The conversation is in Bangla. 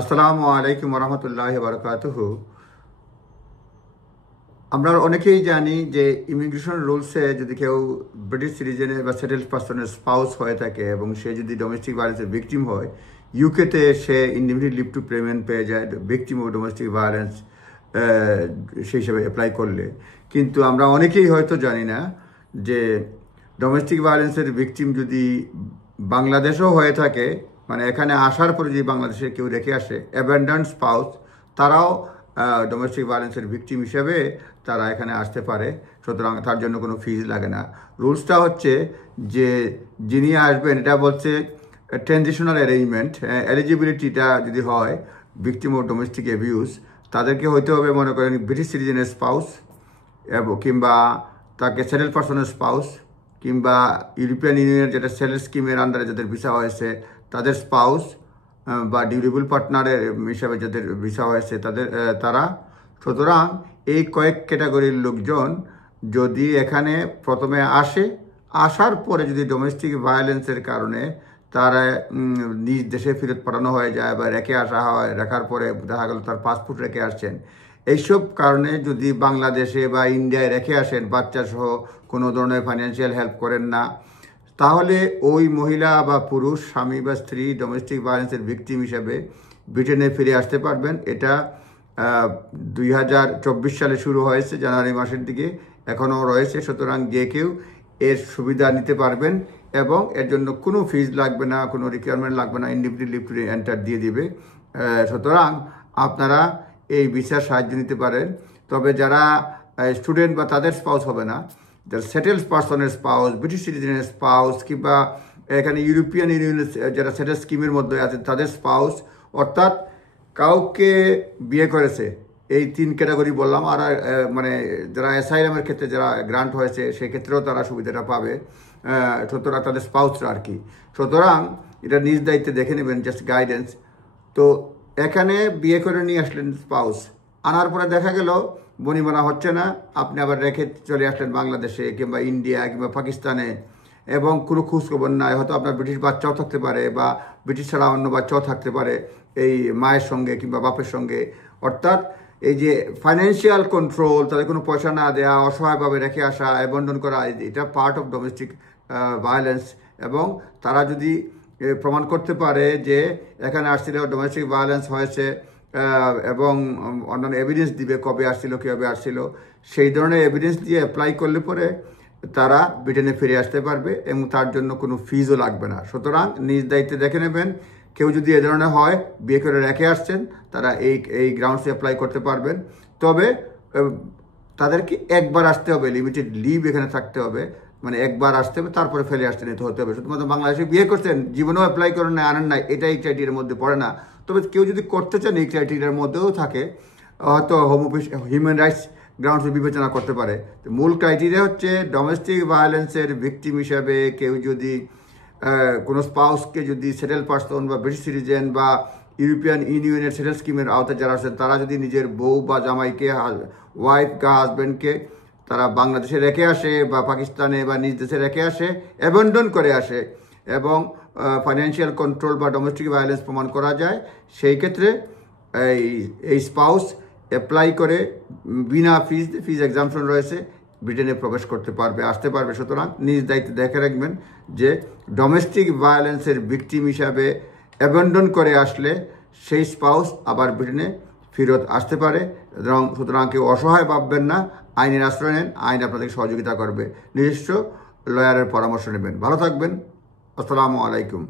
আসসালামু আলাইকুম রহমতুল্লাহি বারাকাতুহু। আমরা অনেকেই জানি যে ইমিগ্রেশন রুলসে যদি কেউ ব্রিটিশ সিটিজেনের বা সেটেলড পার্সনের স্পাউস হয়ে থাকে এবং সে যদি ডোমেস্টিক ভায়োলেন্সের ভিকটিম হয়, ইউকেতে সে ইনডিফিনিট লিভ টু পেমেন্ট পেয়ে যায় ভিকটিম অফ ডোমেস্টিক ভায়োলেন্স সেই হিসেবে অ্যাপ্লাই করলে। কিন্তু আমরা অনেকেই হয়তো জানি না যে ডোমেস্টিক ভায়োলেন্সের ভিকটিম যদি বাংলাদেশও হয়ে থাকে, মানে এখানে আসার পরে যদি বাংলাদেশে কেউ রেখে আসে অ্যাবান্ডন্ড স্পাউস, তারাও ডোমেস্টিক ভায়োলেন্সের ভিকটিম হিসেবে তারা এখানে আসতে পারে। সুতরাং তার জন্য কোনো ফিজ লাগে না। রুলসটা হচ্ছে যে যিনি আসবেন, এটা বলছে ট্রানজিশনাল অ্যারেঞ্জমেন্ট, এলিজিবিলিটিটা যদি হয় ভিকটিম অফ ডোমেস্টিক অ্যাবিউজ, তাদেরকে হইতে হবে মনে করেন ব্রিটিশ সিটিজেনের স্পাউস কিংবা তাকে সেটেল পার্সনের স্পাউস কিংবা ইউরোপিয়ান ইউনিয়নের যেটা সেটেল স্কিমের আন্ডারে যাদের ভিসা হয়েছে তাদের স্পাউস বা ডিউরেবল পার্টনারের হিসাবে যাদের ভিসা হয়েছে তারা। সুতরাং এই কয়েক ক্যাটাগরির লোকজন যদি এখানে প্রথমে আসার পরে যদি ডোমেস্টিক ভায়োলেন্সের কারণে তারা নিজ দেশে ফেরত পাঠানো হয়ে যায় বা রেখে আসা হয়, রাখার পরে দেখা গেল তার পাসপোর্ট রেখে আসছেন, এইসব কারণে যদি বাংলাদেশে বা ইন্ডিয়ায় রেখে আসেন বাচ্চা সহ, কোনো ধরনের ফাইন্যান্সিয়াল হেল্প করেন না, তাহলে ওই মহিলা বা পুরুষ, স্বামী বা স্ত্রী ডোমেস্টিক ভায়োলেন্সের ভিকটিম হিসেবে ব্রিটেনে ফিরে আসতে পারবেন। এটা 2024 সালে শুরু হয়েছে, জানুয়ারি মাসের দিকে, এখনও রয়েছে। সুতরাং যে কেউ এর সুবিধা নিতে পারবেন এবং এর জন্য কোনো ফিজ লাগবে না, কোনো রিকোয়ারমেন্ট লাগবে না, ইনডিফিনিট লিভ টু এন্টার দিয়ে দিবে। সুতরাং আপনারা এই ভিসার সাহায্য নিতে পারেন। তবে যারা স্টুডেন্ট বা তাদের স্পাউস হবে না, যারা সেটেলড পার্সনের স্পাউস, ব্রিটিশ সিটিজেনের স্পাউস কিংবা এখানে ইউরোপিয়ান ইউনিয়নের যারা সেটেল স্কিমের মধ্যে আছে তাদের স্পাউস, অর্থাৎ কাউকে বিয়ে করেছে, এই 3 ক্যাটাগরি বললাম। আর মানে যারা অ্যাসাইলামের ক্ষেত্রে যারা গ্রান্ট হয়েছে সেক্ষেত্রেও তারা সুবিধাটা পাবে, সুতরাং তাদের স্পাউসরা আর কি। সুতরাং এটা নিজ দায়িত্বে দেখে নেবেন, জাস্ট গাইডেন্স। তো এখানে বিয়ে করে নিয়ে আসলেন স্পাউস, আনার পরে দেখা গেল বনিবনা হচ্ছে না, আপনি আবার রেখে চলে আসলেন বাংলাদেশে কিংবা ইন্ডিয়া কিংবা পাকিস্তানে, এবং কোনো খোঁজখবর নাই। হয়তো আপনার ব্রিটিশ বাচ্চাও থাকতে পারে বা ব্রিটিশ ছাড়া অন্য বাচ্চাও থাকতে পারে এই মায়ের সঙ্গে কিংবা বাপের সঙ্গে। অর্থাৎ এই যে ফাইন্যান্সিয়াল কন্ট্রোল, তাদের কোনো পয়সা না দেওয়া, অসহায়ভাবে রেখে আসা, অ্যাবন্ডন করা, এটা পার্ট অফ ডোমেস্টিক ভায়োলেন্স। এবং তারা যদি প্রমাণ করতে পারে যে এখানে আসছিল ডোমেস্টিক ভায়োলেন্স হয়েছে এবং অন্যান্য এভিডেন্স দিবে, কবে আসছিল, কীভাবে আসছিল, সেই ধরনের এভিডেন্স দিয়ে অ্যাপ্লাই করলে পরে তারা ব্রিটেনে ফিরে আসতে পারবে এবং তার জন্য কোনো ফিজও লাগবে না। সুতরাং নিজ দায়িত্বে দেখে নেবেন। কেউ যদি এ ধরনের হয়, বিয়ে করে রেখে আসছেন, তারা এই গ্রাউন্ডসে অ্যাপ্লাই করতে পারবেন। তবে তাদেরকে একবার আসতে হবে, লিমিটেড লিভ এখানে থাকতে হবে, মানে একবার আসতে হবে, তারপরে ফেলে আসতে নিতে হতে হবে। শুধুমাত্র বাংলাদেশে বিয়ে করছেন, জীবনেও অ্যাপ্লাই করেন না, আনেন না, এটা এই ক্রাইটেরিয়ার মধ্যে পড়ে না। তবে কেউ যদি করতে চান এই ক্রাইটেরিয়ার মধ্যেও থাকে, হয়তো হোম অফিস হিউম্যান রাইটস গ্রাউন্ডসে বিবেচনা করতে পারে। মূল ক্রাইটেরিয়া হচ্ছে ডোমেস্টিক ভায়োলেন্সের ভিকটিম হিসাবে কেউ যদি কোনো স্পাউসকে যদি সেটেল পার্সন বা ব্রিটিশ সিটিজেন বা ইউরোপিয়ান ইউনিয়নের সেটেল স্কিমের আওতায় যারা আছেন তারা যদি নিজের বউ বা জামাইকে, ওয়াইফ বা হাজব্যান্ডকে তারা বাংলাদেশে রেখে আসে বা পাকিস্তানে বা নিজ দেশে রেখে আসে, অ্যাবন্ডন করে আসে এবং ফাইন্যান্সিয়াল কন্ট্রোল বা ডোমেস্টিক ভায়োলেন্স প্রমাণ করা যায়, সেই ক্ষেত্রে এই স্পাউস অ্যাপ্লাই করে বিনা ফিজ এক্সামশন রয়েছে, ব্রিটেনে প্রবেশ করতে পারবে, আসতে পারবে। সুতরাং নিজ দায়িত্বে দেখে রাখবেন যে ডোমেস্টিক ভায়োলেন্সের ভিকটিম হিসাবে অ্যাবন্ডন করে আসলে সেই স্পাউস আবার ব্রিটেনে ফেরত আসতে পারে। এবং সুতরাং কেউ অসহায় ভাববেন না, আইনের আশ্রয় নেন, আইন আপনাদের সহযোগিতা করবে। নিজস্ব লয়ারের পরামর্শ নেবেন। ভালো থাকবেন। আসসালামু আলাইকুম।